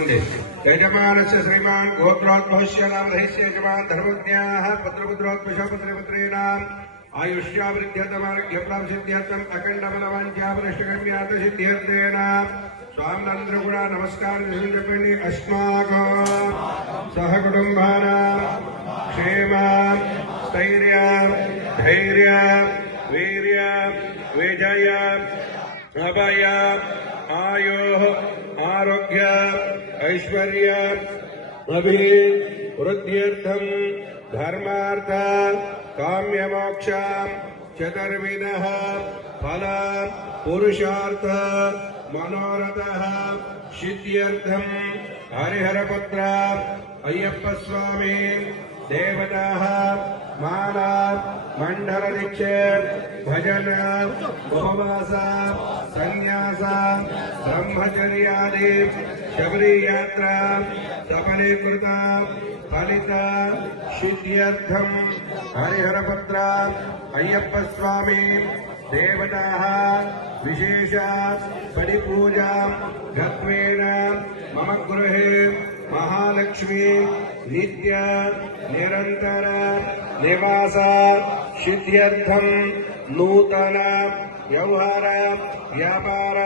यजमानस्य श्रीमान् गोत्रोद्भवस्य नामधेयस्य यजमान् धर्मज्ञाः पुत्रपुत्रोत्पशपुत्रपुत्रेणाम् आयुष्यावृद्ध्यतमार्घ्यप्राप्सिद्ध्यर्थम् अखण्डबलवाञ्छापरिष्टगम्यातसिद्ध्यर्थेन स्वामनन्द्रगुणा नमस्कारं अस्माकं सहकुटुम्बानां क्षेमं स्थैर्यं धैर्यं वीर्यं विजयम् अभयम् आयुः आरोग्य ऐश्वर्य अभिवृद्ध्यर्थं धर्मार्थ काम्यमोक्ष चतुर्विधः फल पुरुषार्थ मनोरथः सिद्ध्यर्थं हरिहरपुत्र अय्यप्प स्वामी देवताः माला मंडल दीक्षे भजन उपवास संन्यास ब्रह्मचर्यादि शबरी यात्रा सफलीकृत फलित सिद्ध्यर्थं हरिहरपुत्र अय्यप्प स्वामी देवताः विशेष परिपूजा गत्वेन मम गृहे महालक्ष्मी नित्य निरंतर निवास सिद्ध्यर्थं नूतन व्यवहार व्यापार